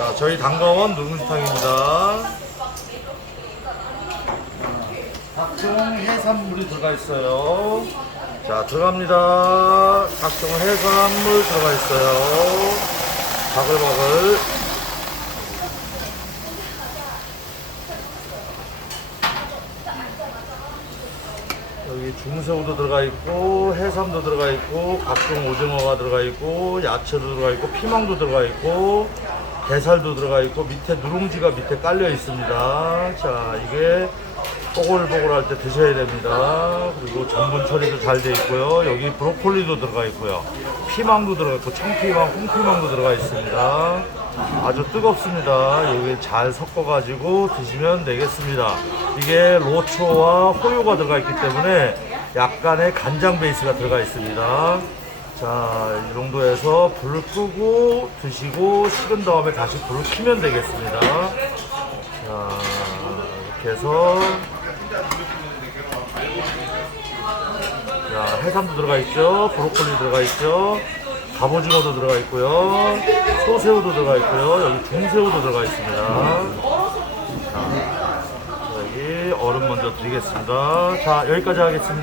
자, 저희 단가원 누룽지탕입니다. 각종 해산물이 들어가 있어요. 자, 들어갑니다. 각종 해산물 들어가 있어요. 바글바글. 여기 중새우도 들어가 있고 해삼도 들어가 있고 각종 오징어가 들어가 있고 야채도 들어가 있고 피망도 들어가 있고 게살도 들어가 있고 밑에 누룽지가 밑에 깔려 있습니다. 자 이게 뽀글뽀글할 때 드셔야 됩니다. 그리고 전분 처리도 잘 돼 있고요. 여기 브로콜리도 들어가 있고요. 피망도 들어가 있고 청피망, 콩피망도 들어가 있습니다. 아주 뜨겁습니다. 여기 잘 섞어가지고 드시면 되겠습니다. 이게 로초와 호유가 들어가 있기 때문에 약간의 간장 베이스가 들어가 있습니다. 자, 이 정도에서 불을 끄고 드시고 식은 다음에 다시 불을 켜면 되겠습니다. 자, 이렇게 해서 자, 해삼도 들어가 있죠. 브로콜리 들어가 있죠. 갑오징어도 들어가 있고요. 소새우도 들어가 있고요. 여기 중새우도 들어가 있습니다. 얼음 먼저 드리겠습니다. 자, 여기까지 하겠습니다.